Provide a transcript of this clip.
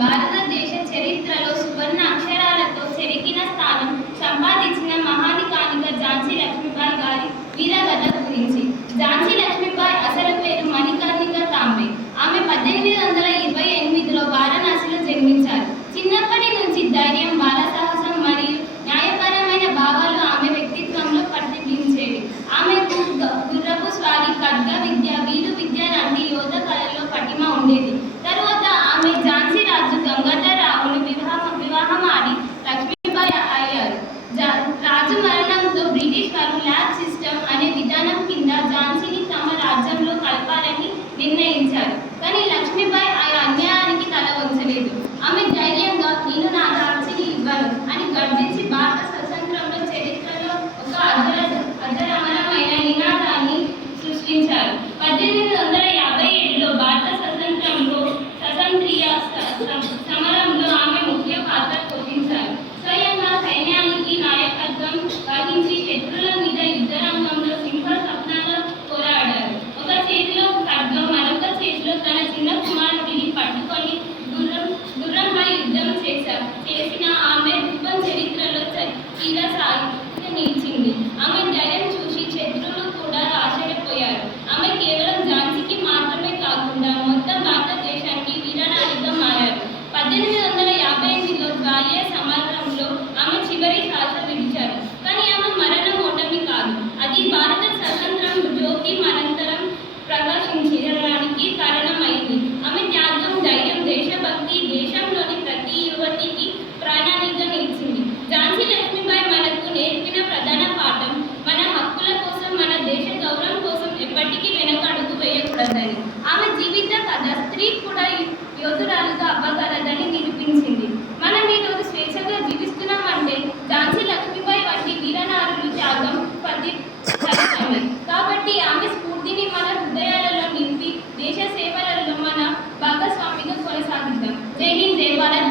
భారతదేశ చరిత్రలో సువర్ణ అక్షరాలతో చెరికిన స్థానం సంపాదించిన మహానికానిక ఝాన్సీ లక్ష్మీబాయి గారి వీరగాథ గురించి. ఝాన్సీ లక్ష్మీబాయి అసలు పేరు మణికర్ణిక తాంబే. ఆమె 1828లో వారణాసిలో జన్మించారు. చిన్నప్పటి నుంచి ధైర్యం, బాల సాహసం మరియు న్యాయపరమైన భావాలు ఆమె వ్యక్తిత్వంలో ప్రతిబింబించేవి. ఆమెకు గుర్రపు స్వారీ, ఖడ్గ విద్య, వీరు విద్య లాంటి యోధ కళల్లో పటిమ ఉండేది. తరువాత ఆమె ఝాన్సీ రాజు గంగాధరరావును వివాహమాడి లక్ష్మీబాయి అయ్యారు. రాజు మరణంతో బ్రిటిష్ వారు ల్యాబ్ సిస్టమ్ అనే విధానం కింద ఝాన్సీని తమ రాజ్యంలో కలపాలని నిర్ణయించారు. కానీ లక్ష్మీబాయి ఆ అన్యాయానికి తల వంచలేదు. ఆమె ధైర్యంగా నేను నా రాజ్యాన్ని ఇవ్వను అని గర్జించి భారత స్వతంత్రంలో చరిత్రలో ఒక అజరామరమైన నినాదాన్ని సృష్టించారు. 1857లో భారత స్వతంత్రీయ సమరంలో ఆమె ముఖ్య పాత్ర పోషించారు. స్వయంగా సైన్యానికి నాయకత్వం వహించి శత్రువుల మీద యుద్ధరంగంలో సింహ స్వప్నాలు పోరాడారు. ఒక చేతిలో ఖడ్గం, మరొక చేతిలో తన చిన్న కుమారుడిని పట్టుకొని గుర్రంపై యుద్ధం చేసిన ఆమె రూపం చరిత్రలో చిరస్థాయిగా నిలిచింది. ఆమె ధైర్యం చూసి శత్రువులు కూడా ఆశ్చర్యపోయారు. ఆమె కేవలం ఝాన్సీకి మాత్రమే కాకుండా మొత్తం భారతదేశానికి వీరనారిగా మారారు. 1858లో గ్వాలియర్ సమరంలో ఆమె చివరి శ్వాస విడిచారు. కానీ ఆమె మరణం ఓటమి కాదు, అది భారత స్వతంత్రం జ్యోతి మనంతరం ప్రకాశించడానికి కారణమైంది. ఆమె త్యాగం, ధైర్యం, దేశభక్తి దేశంలోని ప్రతి యువతికి ప్రాణానిగా నిలిచింది. ఝాన్సీ లక్ష్మీబాయి మనకు నేర్పిన ప్రధాన పాఠం మన హక్కుల కోసం, మన దేశ గౌరవం కోసం ఎప్పటికీ వెనక అడుగు వేయకూడదని. ఆమె జీవిత కథ స్త్రీ కూడా యోధురాలుగా అవ్వగలదని నిరూపించింది. మనం ఈరోజు స్వేచ్ఛగా జీవిస్తున్నామంటే ఝాన్సీ లక్ష్మీబాయి వంటి వీరనారులు త్యాగం ఫలితమే. కాబట్టి ఆమె స్ఫూర్తిని మన హృదయాలలో నింపి దేశ సేవలలో మన భాగస్వామిగా కొనసాగిద్దాం. జై హింద్, జై భారత్.